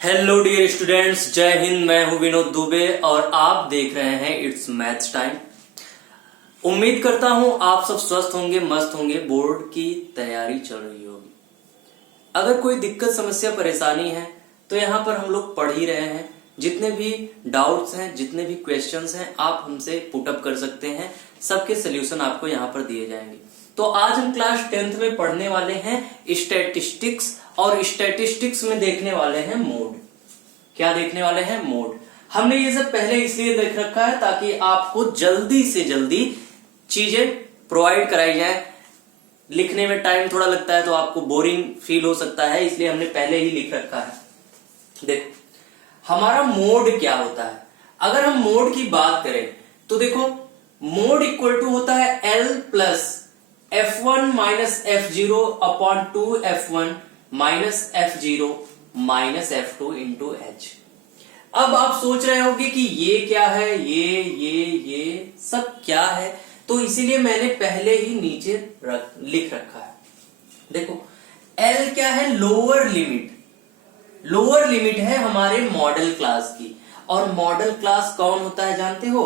Hello dear students, जय हिंद। मैं हूं विनोद दुबे और आप देख रहे हैं इट्स मैथ्स टाइम। उम्मीद करता हूं आप सब स्वस्थ होंगे, मस्त होंगे, बोर्ड की तैयारी चल रही होगी। अगर कोई दिक्कत, समस्या, परेशानी है तो यहाँ पर हम लोग पढ़ ही रहे हैं। जितने भी डाउट्स हैं, जितने भी क्वेश्चंस हैं, आप हमसे पुटअप कर सकते हैं। सबके सोल्यूशन आपको यहाँ पर दिए जाएंगे। तो आज हम क्लास 10th में पढ़ने वाले हैं स्टैटिस्टिक्स, और स्टैटिस्टिक्स में देखने वाले हैं मोड। क्या देखने वाले हैं? मोड। हमने ये सब पहले इसलिए देख रखा है ताकि आपको जल्दी से जल्दी चीजें प्रोवाइड कराई जाए। लिखने में टाइम थोड़ा लगता है तो आपको बोरिंग फील हो सकता है, इसलिए हमने पहले ही लिख रखा है। देखो हमारा मोड क्या होता है। अगर हम मोड की बात करें तो देखो मोड इक्वल टू होता है L plus F1 minus F0 upon 2F1 minus F0 minus F2 into H। अब आप सोच रहे होंगे कि ये क्या है, ये सब क्या है, तो इसीलिए मैंने पहले ही नीचे लिख रखा है। देखो L क्या है? Lower limit. लोअर लिमिट है हमारे मॉडल क्लास की। और मॉडल क्लास कौन होता है जानते हो?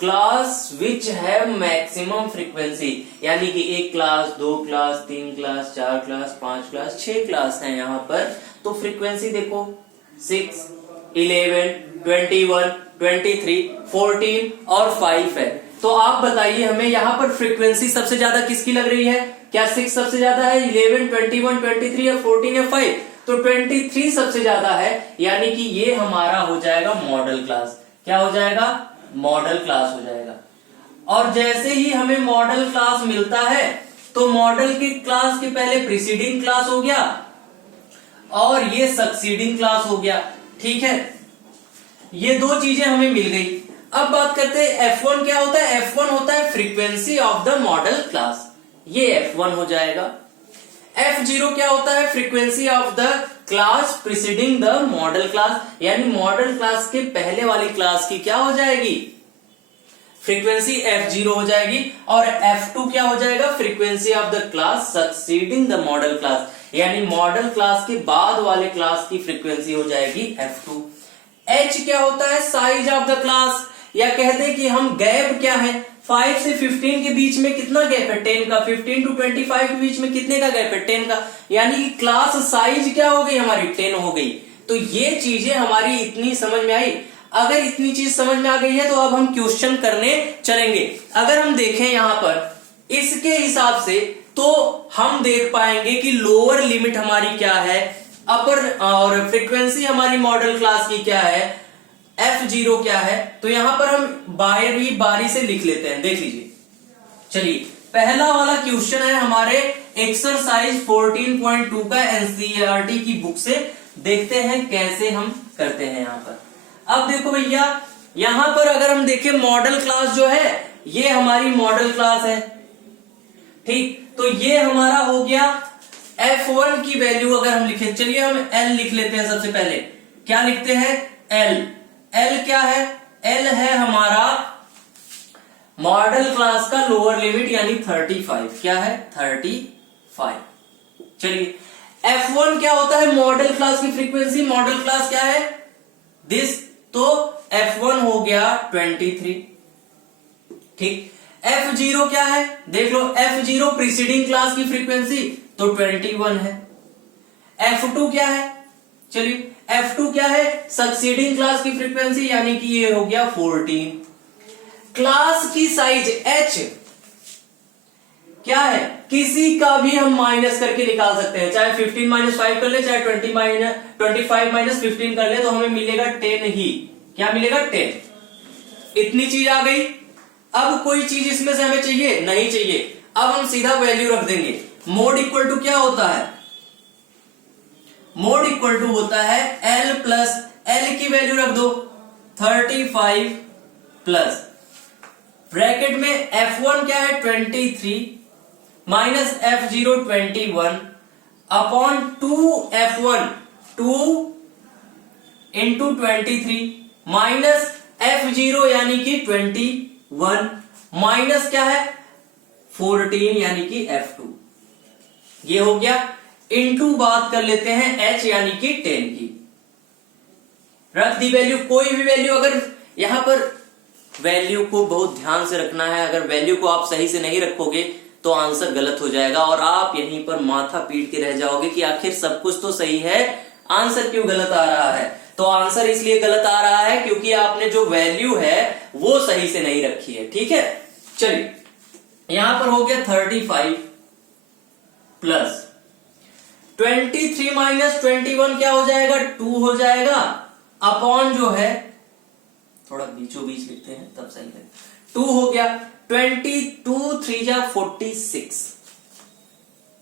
क्लास विच है मैक्सिमम फ्रीक्वेंसी, यानी कि 1 class, 2 class, 3 class, 4 class, 5 class, 6 class है यहाँ पर। तो फ्रीक्वेंसी देखो 6, 11, 21, 23, 14 और 5 है। तो आप बताइए हमें यहाँ पर फ्रीक्वेंसी सबसे ज्यादा किसकी लग रही है? क्या 6 सबसे ज्यादा है, 11, 21, 23 या 14 या 5? तो 23 सबसे ज्यादा है, यानी कि ये हमारा हो जाएगा मॉडल क्लास। क्या हो जाएगा? मॉडल क्लास हो जाएगा। और जैसे ही हमें मॉडल क्लास मिलता है तो मॉडल की क्लास के पहले प्रीसीडिंग क्लास हो गया और ये सक्सीडिंग क्लास हो गया। ठीक है, ये दो चीजें हमें मिल गई। अब बात करते हैं F1 क्या होता है। F1 होता है frequency of the model class, ये F1 हो जाएगा। F0 क्या होता है? Frequency of the class preceding the model class, यानी मॉडल क्लास के पहले वाली क्लास की क्या हो जाएगी? फ्रीक्वेंसी F0 हो जाएगी। और F2 क्या हो जाएगा? Frequency of the class succeeding the model class, यानी मॉडल क्लास के बाद वाले क्लास की फ्रीक्वेंसी हो जाएगी F2। H क्या होता है? साइज ऑफ द क्लास, या कहते हैं कि हम गैप क्या है, 5 से 15 के बीच में कितना गैप है? 10 का। 15 टू 25 के बीच में कितने का गैप है? 10 का। यानी कि क्लास साइज क्या हो गई हमारी? 10 हो गई। तो ये चीजें हमारी इतनी समझ में आई। अगर इतनी चीज समझ में आ गई है तो अब हम क्वेश्चन करने चलेंगे। अगर हम देखें यहां पर इसके हिसाब से तो हम देख पाएंगे कि लोअर लिमिट हमारी क्या है, अपर और फ्रीक्वेंसी हमारी मॉडल क्लास की क्या है, F0 क्या है। तो यहां पर हम बारी से लिख लेते हैं। देख लीजिए, चलिए पहला वाला क्वेश्चन है हमारे एक्सरसाइज 14.2 का एनसीईआरटी की बुक से। देखते हैं कैसे हम करते हैं यहां पर। अब देखो भैया, यहां पर अगर हम देखें मॉडल क्लास जो है ये हमारी मॉडल क्लास है। ठीक, तो ये हमारा हो गया F1 की वैल्यू अगर हम लिखें, चलिए हम L लिख लेते हैं। सबसे पहले क्या लिखते हैं? L। L क्या है? L है हमारा मॉडल क्लास का लोअर लिमिट, यानी 35। क्या है? 35। चलिए F1 क्या होता है? मॉडल क्लास की फ्रीक्वेंसी। मॉडल क्लास क्या है? दिस। तो F1 हो गया 23। ठीक, F0 क्या है? देख लो, F0 प्रीसीडिंग क्लास की फ्रीक्वेंसी, तो 21 है। F2 क्या है? चलिए F2 क्या है? सक्सीडिंग क्लास की फ्रीक्वेंसी, यानी कि ये हो गया 14। क्लास की साइज H क्या है? किसी का भी हम माइनस करके निकाल सकते हैं, चाहे 15 माइनस 5 कर ले, चाहे 25 माइनस 15 कर ले, तो हमें मिलेगा 10 ही। क्या मिलेगा? 10। इतनी चीज आ गई। अब कोई चीज इसमें से हमें चाहिए? नहीं चाहिए। अब हम सीधा वैल्यू रख देंगे। मोड इक्वल टू क्या होता है? मोड इक्वल टू होता है L प्लस L की वैल्यू रख दो 35 प्लस ब्रैकेट में F1 क्या है? 23 minus F0 21 upon 2F1 2 into 23 minus F0 यानी कि 21 माइनस क्या है? 14 यानी कि F2। ये हो गया। इनटू बात कर लेते हैं H यानी कि 10 की। रख दी वैल्यू, कोई भी वैल्यू, अगर यहां पर वैल्यू को बहुत ध्यान से रखना है, अगर वैल्यू को आप सही से नहीं रखोगे तो आंसर गलत हो जाएगा और आप यहीं पर माथा पीट के रह जाओगे कि आखिर सब कुछ तो सही है, आंसर क्यों गलत आ रहा है। तो आंसर इसलिए गलत आ रहा है क्योंकि आपने जो वैल्यू है वो सही से नहीं रखी है। ठीक है, चलिए यहां पर हो गया 35 प्लस 23 माइनस 21 क्या हो जाएगा, 2 हो जाएगा, अपॉन जो है थोड़ा बीचों बीच लिखते हैं तब सही है, 2 हो गया, 22 3 जा 46,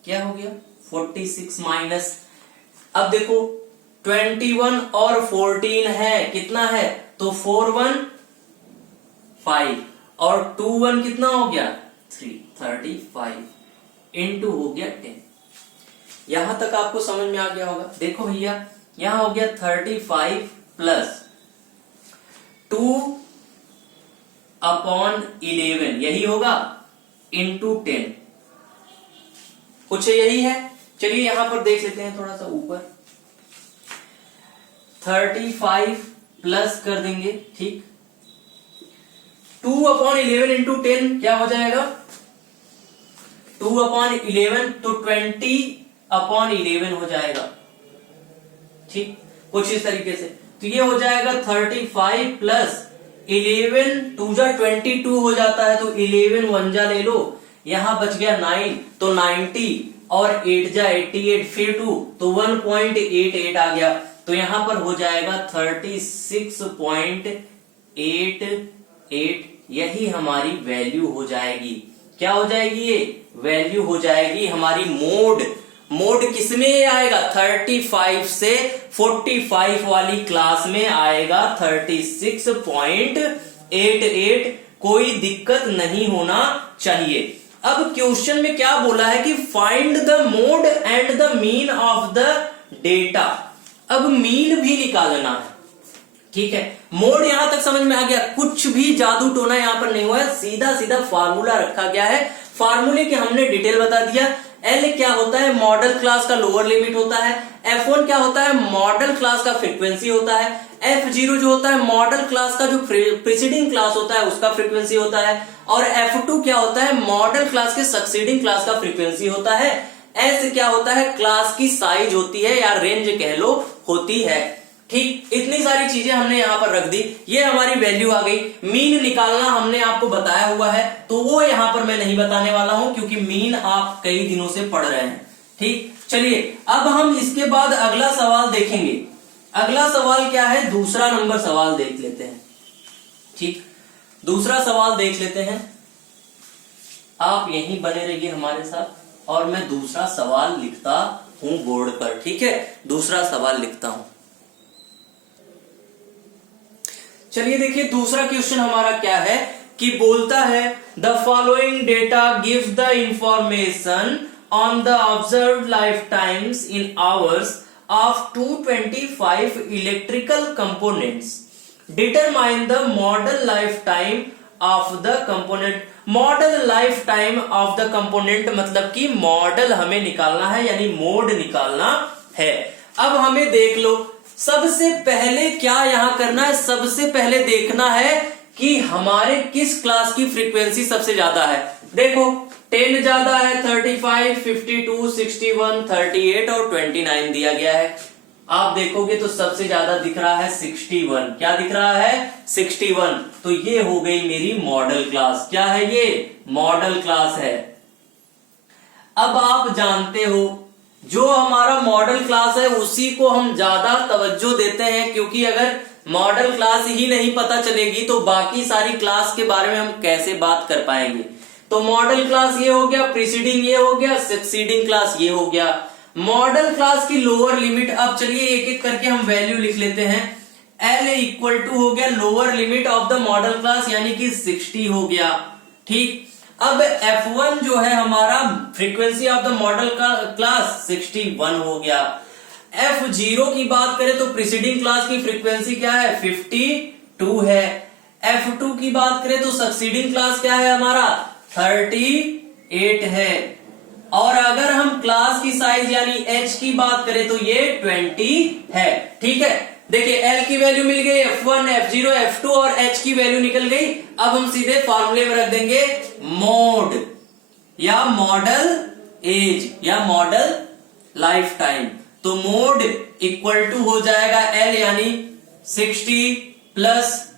क्या हो गया 46 माइनस, अब देखो 21 और 14 है, कितना है, तो 4 1 5 और 2 1 कितना हो गया 3, 35 इंटू हो गया 10। यहां तक आपको समझ में आ गया होगा। देखो भैया यहां हो गया 35 प्लस 2 अपॉन 11, यही होगा, इंटू 10, कुछ यही है। चलिए यहां पर देख लेते हैं थोड़ा सा ऊपर, 35 प्लस कर देंगे, ठीक, 2 अपॉन 11 इंटू 10 क्या हो जाएगा, 2 अपॉन 11 तो 20 अपॉन 11 हो जाएगा, ठीक, कुछ इस तरीके से। तो ये हो जाएगा 35 प्लस 11 2 जा 22 हो जाता है, तो 11 1 जा ले लो, यहां बच गया 9, तो 90 और 8 जा 88, फिर 2 तो 1.88 आ गया, तो यहां पर हो जाएगा 36.88, यही हमारी वैल्यू हो जाएगी। क्या हो जाएगी, ये वैल्यू हो जाएगी हमारी मोड। मोड किसमें आएगा, 35 से 45 वाली क्लास में आएगा 36.88, कोई दिक्कत नहीं होना चाहिए। अब क्वेश्चन में क्या बोला है कि find the mode and the mean of the data. अब मीन भी निकालना है, ठीक है। मोड यहां तक समझ में आ गया, कुछ भी जादू टोना यहां पर नहीं हुआ है, सीधा सीधा फार्मूला रखा गया है, फार्मूले के हमने डिटेल बता दिया। एल क्या होता है, मॉडल क्लास का लोअर लिमिट होता है, F1 क्या होता है, मॉडल क्लास का फ्रीक्वेंसी होता है, F0 जो होता है मॉडल क्लास का जो प्रीसीडिंग क्लास होता है उसका फ्रीक्वेंसी होता है, और F2 क्या होता है, मॉडल क्लास के सक्सीडिंग क्लास का फ्रीक्वेंसी होता है। S क्या होता है, क्लास की साइज होती है या रेंज कह लो होती है, ठीक। इतनी सारी चीजें हमने यहां पर रख दी, ये हमारी वैल्यू आ गई। मीन निकालना हमने आपको बताया हुआ है, तो वो यहां पर मैं नहीं बताने वाला हूं क्योंकि मीन आप कई दिनों से पढ़ रहे हैं, ठीक। चलिए अब हम इसके बाद अगला सवाल देखेंगे। अगला सवाल क्या है, दूसरा नंबर सवाल देख लेते हैं, ठीक। दूसरा सवाल देख लेते हैं, आप यहीं बने रहिए हमारे साथ और मैं दूसरा सवाल लिखता हूं बोर्ड पर, ठीक है। दूसरा सवाल लिखता हूं। चलिए देखिए दूसरा क्वेश्चन हमारा क्या है कि बोलता है the following data gives the information on the observed life times in hours of 225 electrical components, determine the model life time of the component. Model life time of the component मतलब कि model हमें निकालना है, यानी mode निकालना है। अब हमें देख लो, सबसे पहले क्या यहां करना है, सबसे पहले देखना है कि हमारे किस क्लास की फ्रीक्वेंसी सबसे ज्यादा है। देखो 10 ज्यादा है, 35, 52, 61, 38 और 29 दिया गया है। आप देखोगे तो सबसे ज्यादा दिख रहा है 61, क्या दिख रहा है 61, तो ये हो गई मेरी मॉडल क्लास। क्या है ये, मॉडल क्लास है। अब आप जानते हो जो हमारा मॉडल क्लास है उसी को हम ज्यादा तवज्जो देते हैं, क्योंकि अगर मॉडल क्लास ही नहीं पता चलेगी तो बाकी सारी क्लास के बारे में हम कैसे बात कर पाएंगे। तो मॉडल क्लास ये हो गया, प्रीसीडिंग ये हो गया, सक्सीडिंग क्लास ये हो गया। मॉडल क्लास की लोअर लिमिट, अब चलिए एक एक करके हम वैल्यू लिख लेते हैं। L इक्वल टू हो गया lower limit of the model class यानी कि 60 हो गया, ठीक। अब F1 जो है हमारा frequency of the model class 61 हो गया। F0 की बात करें तो प्रीसीडिंग क्लास की फ्रीक्वेंसी क्या है 52 है। F2 की बात करें तो सक्सीडिंग क्लास क्या है हमारा 38 है। और अगर हम क्लास की साइज यानी H की बात करें तो ये 20 है, ठीक है। देखिए L की वैल्यू मिल गई, F1, F0, F2 और H की वैल्यू निकल गई। अब हम सीधे फॉर्मूले में रख देंगे मोड या मॉडल एज या मॉडल लाइफ टाइम। तो मोड इक्वल टू हो जाएगा L यानी 60 प्लस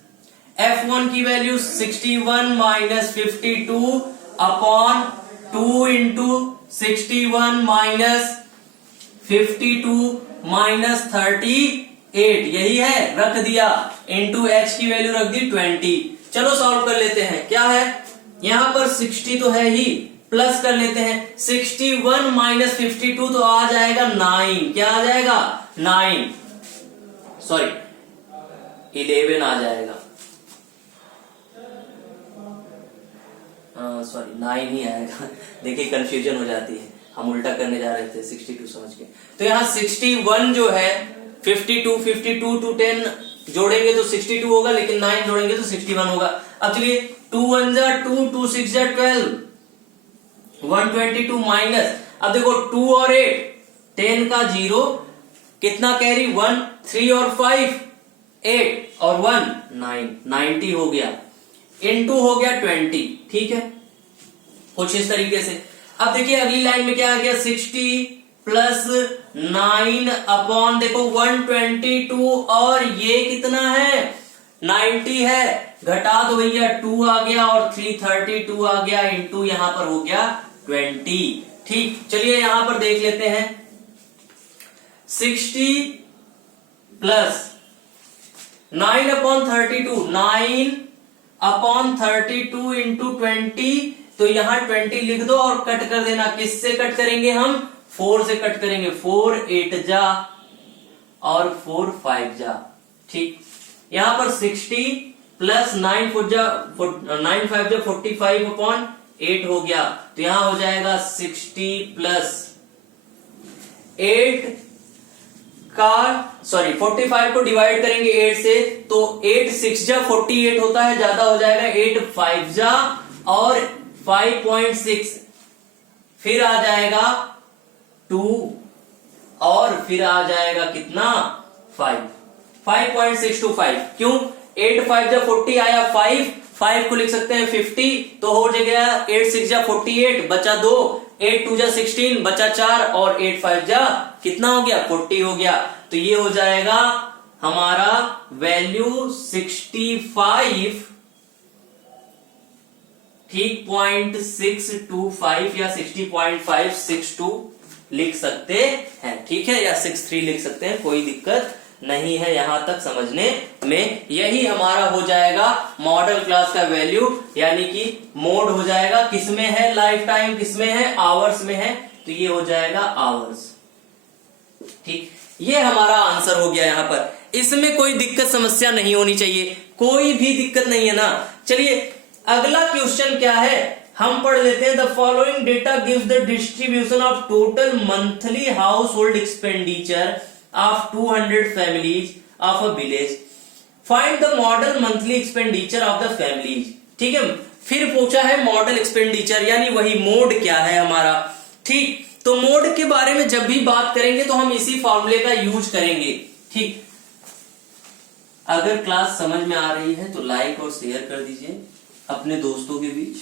F1 की value 61 minus 52 upon 2 into 61 minus 52 minus 38, यही है, रख दिया, इंटू H की वैल्यू रख दी 20। चलो सॉल्व कर लेते हैं। क्या है यहां पर 60 तो है ही, प्लस कर लेते हैं 61 माइनस 52 तो आ जाएगा 9। क्या आ जाएगा 9, सॉरी 11 आ जाएगा, सॉरी 9 ही आएगा। देखिए कंफ्यूजन हो जाती है, हम उल्टा करने जा रहे थे 62 समझ के। तो यहाँ 61 जो है 52 टू 10 जोड़ेंगे तो 62 होगा, लेकिन 9 जोड़ेंगे तो 61 होगा। अब चलिए 2 1 जा 2, 2 6 जा 12, 122 माइनस, अब देखो 2 और 8 10 का 0, कितना कैरी 1, 3 और 5 8 और 1 9, 90 हो गया, इनटू हो गया 20। ठीक है, कुछ इस तरीके से। अब देखिए अगली लाइन में क्या आ गया 60 प्लस 9 अपॉन देखो 122 और ये कितना है 90 है, घटा दो भैया 2 आ गया और 332 आ गया, इंटू यहां पर हो गया 20। ठीक, चलिए यहां पर देख लेते हैं 60 प्लस 9 अपॉन 32, 9 अपॉन 32 इंटू 20, तो यहां 20 लिख दो और कट कर देना। किससे कट करेंगे हम 4 से कट करेंगे, 4 8 जा और 4 5 जा। ठीक, यहां पर 60 प्लस 9 5 जा 45 अपॉन 8 हो गया, तो यहां हो जाएगा 60 प्लस 8 का 45 को डिवाइड करेंगे 8 से, तो 8 6 जा 48 होता है, ज्यादा हो जाएगा 8 5 जा और 5.6, फिर आ जाएगा 2 और फिर आ जाएगा कितना 5.625। क्यों 8 5 जा 40 आया, 5 को लिख सकते हैं 50, तो हो जाएगा 8 6 जा 48 बचा 2, 8 2 जा 16 बचा 4 और 8 5 जा कितना हो गया 40 हो गया। तो ये हो जाएगा हमारा वैल्यू 65, ठीक 0.625 या 60.562 लिख सकते हैं। ठीक है, या 63 लिख सकते हैं, कोई दिक्कत नहीं है यहां तक समझने में। यही हमारा हो जाएगा मॉडल क्लास का वैल्यू, यानी कि मोड हो जाएगा, किसमें है लाइफ टाइम, किसमें है आवर्स में है, तो ये हो जाएगा आवर्स। ठीक, ये हमारा आंसर हो गया यहां पर। इसमें कोई दिक्कत समस्या नहीं होनी चाहिए, कोई भी दिक्कत नहीं है ना। चलिए अगला क्वेश्चन क्या है हम पढ़ लेते हैं। The following data gives the distribution of total monthly house hold expenditure of 200 families of a village, find the model monthly expenditure of the families. ठीक है, फिर पूछा है मॉडल एक्सपेंडिचर, यानी वही मोड क्या है हमारा। ठीक, तो मोड के बारे में जब भी बात करेंगे तो हम इसी फॉर्मूले का यूज करेंगे। ठीक, अगर क्लास समझ में आ रही है तो लाइक और शेयर कर दीजिए अपने दोस्तों के बीच।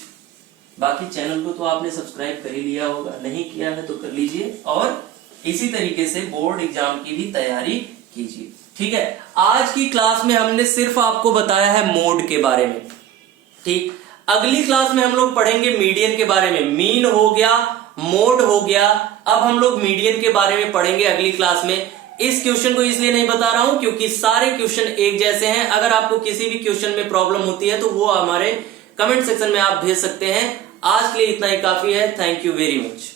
बाकी चैनल को तो आपने सब्सक्राइब कर ही लिया होगा, नहीं किया है तो कर लीजिए, और इसी तरीके से बोर्ड एग्जाम की भी तैयारी कीजिए। ठीक है, आज की क्लास में हमने सिर्फ आपको बताया है मोड के बारे में। ठीक, अगली क्लास में हम लोग पढ़ेंगे मीडियन के बारे में। मीन हो गया, मोड हो गया, अब हम लोग मीडियन के बारे में पढ़ेंगे अगली क्लास में। इस क्वेश्चन को इसलिए नहीं बता रहा हूं क्योंकि सारे क्वेश्चन एक जैसे हैं। अगर आपको किसी भी क्वेश्चन में प्रॉब्लम होती है तो वो हमारे कमेंट सेक्शन में आप भेज सकते हैं। आज के लिए इतना ही काफी है। Thank you very much.